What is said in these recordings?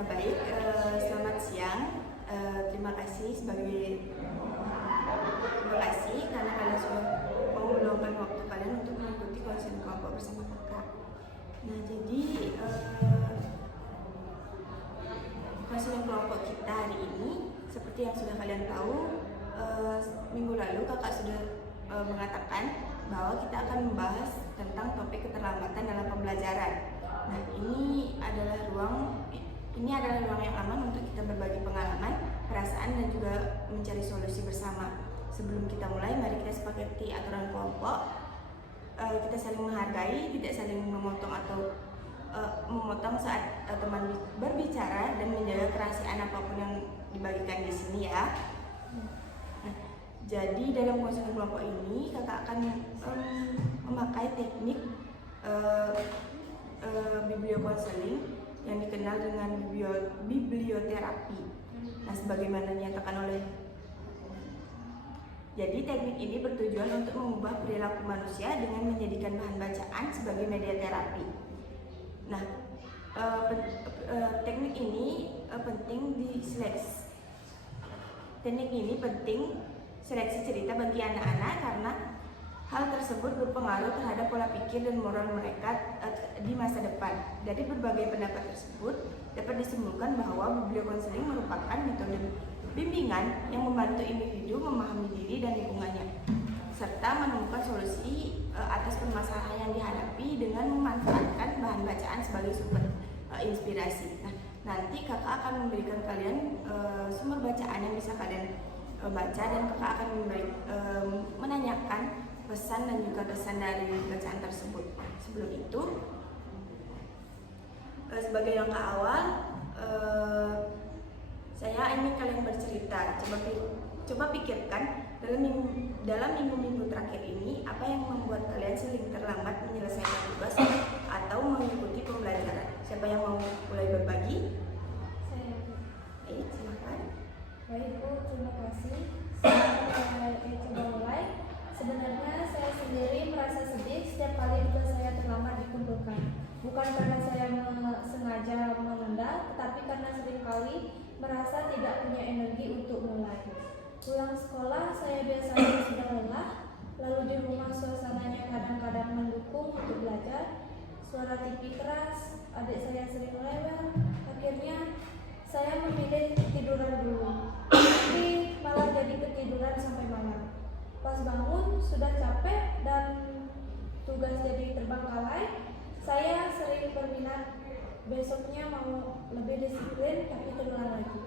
Nah baik, selamat siang. Terima kasih karena kalian sudah mau meluangkan waktu kalian untuk mengikuti konseling kelompok bersama kakak. Nah jadi konseling kelompok kita hari ini seperti yang sudah kalian tahu, minggu lalu kakak sudah mengatakan bahwa kita akan membahas tentang topik keterlambatan dalam pembelajaran. Nah ini adalah ruang yang aman untuk kita berbagi pengalaman, perasaan, dan juga mencari solusi bersama. Sebelum kita mulai, mari kita sepakati aturan kelompok. Kita saling menghargai, tidak saling memotong saat teman berbicara, dan menjaga kerahasiaan apapun yang dibagikan di sini ya. Nah, jadi dalam konseling kelompok ini kakak akan memakai teknik bibliokonseling yang dikenal dengan biblioterapi. Nah, sebagaimana dinyatakan oleh jadi teknik ini bertujuan untuk mengubah perilaku manusia dengan menjadikan bahan bacaan sebagai media terapi. Nah, teknik ini penting seleksi cerita bagi anak-anak karena hal tersebut berpengaruh terhadap pola pikir dan moral mereka di masa depan. Dari berbagai pendapat tersebut dapat disimpulkan bahwa bibliokonseling merupakan metode bimbingan yang membantu individu memahami diri dan lingkungannya, serta menemukan solusi atas permasalahan yang dihadapi dengan memanfaatkan bahan bacaan sebagai sumber inspirasi. Nah, nanti kakak akan memberikan kalian sumber bacaan yang bisa kalian baca, dan kakak akan menanyakan pesan dan juga kesan dari bacaan tersebut. Sebelum itu, sebagai langkah awal, saya ingin kalian bercerita. Coba pikirkan dalam minggu-minggu terakhir ini, apa yang membuat kalian sering terlambat menyelesaikan tugas atau mengikuti pembelajaran? Siapa yang mau mulai berbagi? Saya. Baik, silakan. Baik Bu, terima kasih. Saya coba mulai. Sebenarnya saya sendiri merasa sedih setiap kali tugas saya terlambat dikumpulkan. Bukan karena saya sengaja menunda, tetapi karena seringkali merasa tidak punya energi untuk mulai. Pulang sekolah saya biasanya sudah lelah, lalu di rumah suasananya kadang-kadang mendukung untuk belajar. Suara TV keras, adik saya sering rewel. Akhirnya saya memilih tiduran dulu, tapi malah jadi ketiduran sampai malam. Pas bangun sudah capek dan tugas jadi terbengkalai, saya sering berminat besoknya mau lebih disiplin, tapi terulang lagi.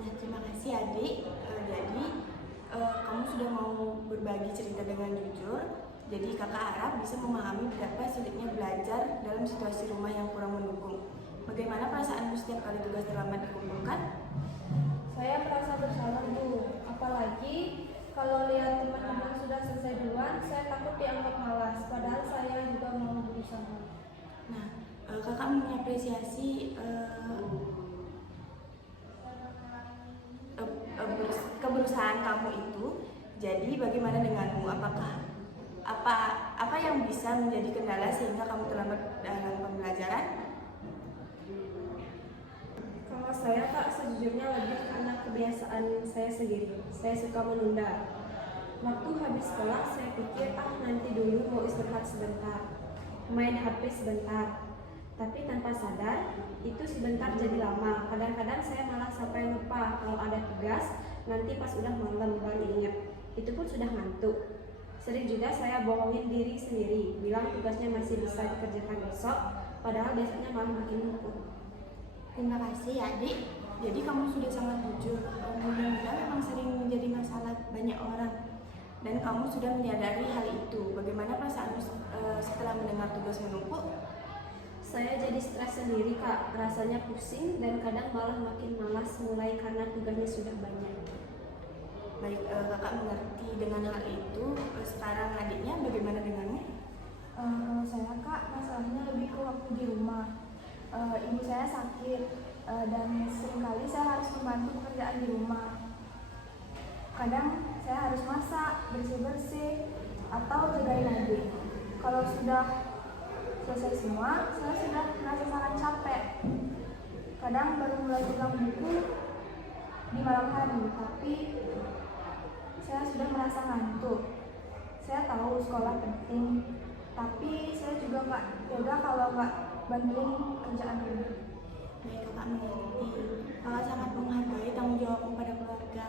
Nah, terima kasih adik. Jadi kamu sudah mau berbagi cerita dengan jujur. Jadi kakak harap bisa memahami betapa sulitnya belajar dalam situasi rumah yang kurang mendukung. Bagaimana perasaanmu setiap kali tugas terlambat dikumpulkan? Saya merasa bersalah Bu, apalagi kalau lihat teman-teman sudah selesai duluan, saya takut dianggap malas, padahal saya juga mau berusaha. Nah, kakak mengapresiasi keberusahaan kamu itu. Jadi bagaimana denganmu? Apa yang bisa menjadi kendala sehingga kamu terlambat dalam pembelajaran? Kalau saya Kak, sejujurnya lebih karena kebiasaan saya sendiri. Saya suka menunda. Waktu habis sekolah saya pikir nanti dulu mau istirahat sebentar, main HP sebentar. Tapi tanpa sadar, itu sebentar jadi lama. Kadang-kadang saya malah sampai lupa kalau ada tugas, nanti pas udah malam baru ingat. Itu pun sudah ngantuk. Sering juga saya bohongin diri sendiri, bilang tugasnya masih bisa dikerjakan besok, padahal besoknya malah makin numpuk. Terima kasih adik. Jadi kamu sudah sangat jujur. Mudah-mudahan memang sering menjadi masalah banyak orang, dan kamu sudah menyadari hal itu. Bagaimana perasaanmu setelah mendengar tugas menumpuk? Saya jadi stres sendiri Kak, rasanya pusing dan kadang malah makin malas mulai karena tugasnya sudah banyak. Baik, kakak mengerti dengan hal itu. Sekarang adiknya bagaimana dengannya? Kalau saya Kak, masalahnya lebih ke waktu di rumah. Ibu saya sakit dan seringkali saya harus membantu pekerjaan di rumah. Kadang saya harus masak, bersih-bersih, atau jagain adik. Kalau sudah selesai semua, saya sudah merasa sangat capek. Kadang baru mulai pegang buku di malam hari, tapi saya sudah merasa ngantuk. Saya tahu sekolah penting, tapi saya juga nggak tega kalau nggak bantuin kerjaan rumah. Baik, kakak mengerti. Kakak sangat menghargai tanggung jawabmu pada keluarga.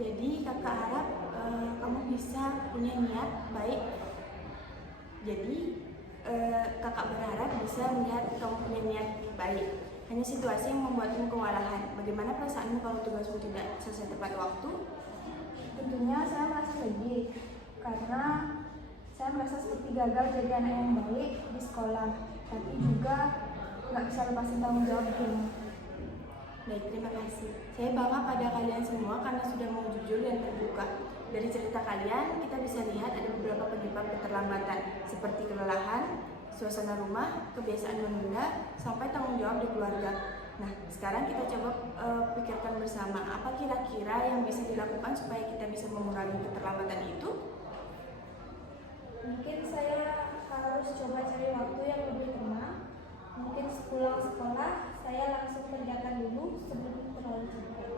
Jadi kakak harap kamu bisa punya niat baik. Jadi kakak berharap bisa melihat kamu punya niat baik. Hanya situasi yang membuatmu kewalahan. Bagaimana perasaanmu kalau tugasmu tidak selesai tepat waktu? Tentunya saya merasa sedih karena saya merasa seperti gagal jadi anak yang baik di sekolah, tapi juga nggak bisa lepasin tanggung jawab di rumah. Baik, terima kasih. Saya bangga pada kalian semua karena sudah mau jujur dan terbuka. Dari cerita kalian, kita bisa lihat ada beberapa penyebab keterlambatan, seperti kelelahan, suasana rumah, kebiasaan menunda, sampai tanggung jawab di keluarga. Nah, sekarang kita coba pikirkan bersama, apa kira-kira yang bisa dilakukan supaya kita bisa mengurangi keterlambatan itu? Mungkin saya harus coba cari waktu yang lebih tenang. Mungkin sepulang sekolah, saya langsung kerjakan dulu sebelum terlalu capek.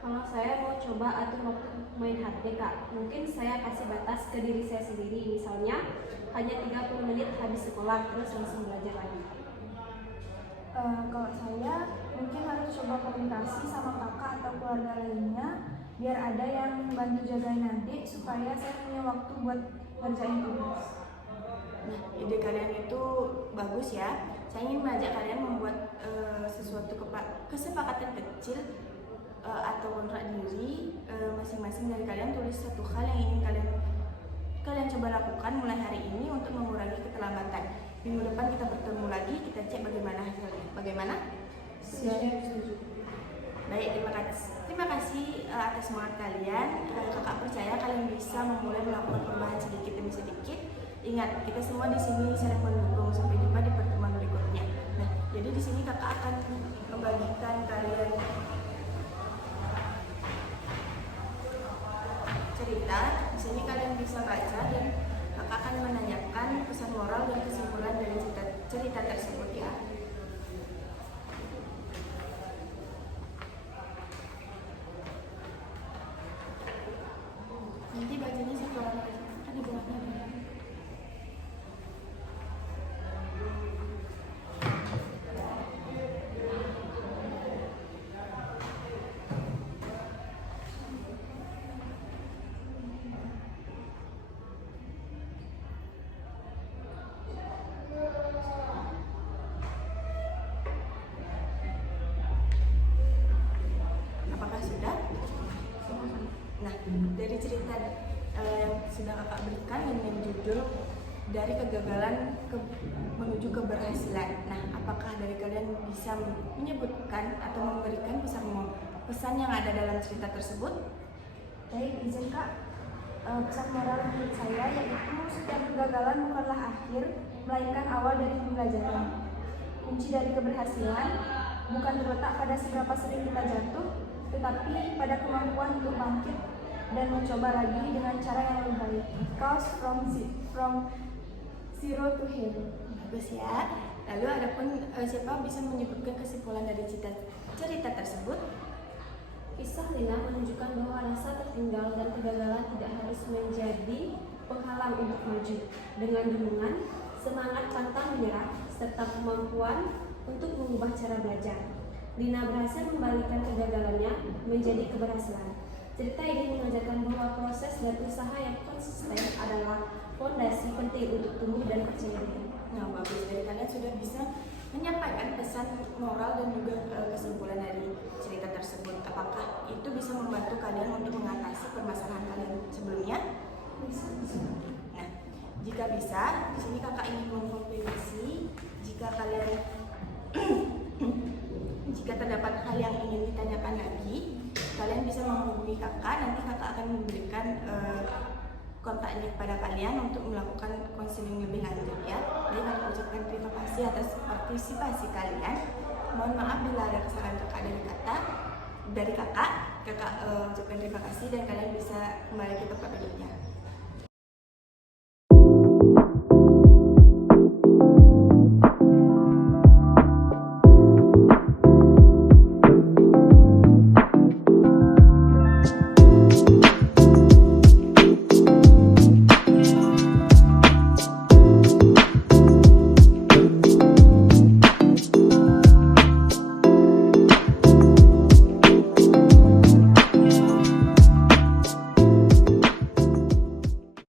Kalau saya mau coba atur waktu main HP Kak, mungkin saya kasih batas ke diri saya sendiri, misalnya hanya 30 menit habis sekolah terus langsung belajar lagi. Kalau saya mungkin harus coba komunikasi sama kakak atau keluarga lainnya biar ada yang bantu jagain adik supaya saya punya waktu buat ngerjain tugas. Nah, ide kalian itu bagus ya. Saya ingin mengajak kalian membuat sesuatu kesepakatan kecil atau kontrak diri. Masing-masing dari kalian tulis satu hal yang ingin kalian coba lakukan mulai hari ini untuk mengurangi keterlambatan. Minggu depan kita bertemu lagi, kita cek bagaimana hasilnya. Bagaimana? Setuju. Baik, terima kasih atas semangat kalian. Kakak percaya kalian bisa memulai melakukan perubahan sedikit demi sedikit. Ingat, kita semua di sini saling mendukung. Sampai jumpa di pertemuan berikutnya. Nah, jadi di sini kakak akan membagikan kalian cerita. Di sini kalian bisa baca dan kakak akan menanyakan pesan moral dan kesimpulan dari cerita tersebut ya. Nanti bacanya satu orang aja, kan di bawahnya. Apakah sudah? Nah, dari cerita yang sudah kakak berikan dengan judul dari kegagalan menuju keberhasilan. Nah, apakah dari kalian bisa menyebutkan atau memberikan pesan yang ada dalam cerita tersebut? Baik, izin Kak. Pesan moral menurut saya yaitu setiap kegagalan bukanlah akhir, melainkan awal dari pembelajaran. Kunci dari keberhasilan bukan terletak pada seberapa sering kita jatuh, tetapi pada kemampuan untuk bangkit dan mencoba lagi dengan cara yang lebih baik. Because from zero to hero. Bagus ya. Lalu adapun siapa bisa menyebutkan kesimpulan dari cerita tersebut? Kisah Lina menunjukkan bahwa rasa tertinggal dan kegagalan tidak harus menjadi penghalang untuk maju. Dengan dukungan, semangat pantang menyerah, serta kemampuan untuk mengubah cara belajar, Lina berhasil membalikkan kegagalannya menjadi keberhasilan. Cerita ini mengajarkan bahwa proses dan usaha yang konsisten adalah fondasi penting untuk tumbuh dan percaya diri. Nah, bagus. Dari kalian sudah bisa menyampaikan pesan moral dan juga kesimpulan dari cerita tersebut. Apakah itu bisa membantu kalian untuk mengatasi permasalahan kalian sebelumnya? Nah, jika bisa, di sini kakak ingin mengkonfirmasi jika kalian jika terdapat hal yang ingin ditanyakan lagi, kalian bisa menghubungi kakak. Nanti kakak akan memberikan kontaknya kepada kalian untuk melakukan konseling lebih lanjut ya. Jadi kami ucapkan terima kasih atas partisipasi kalian. Mohon maaf bila ada kesalahan kakak. Kakak ucapkan terima kasih dan kalian bisa kembali ke tempat duduknya.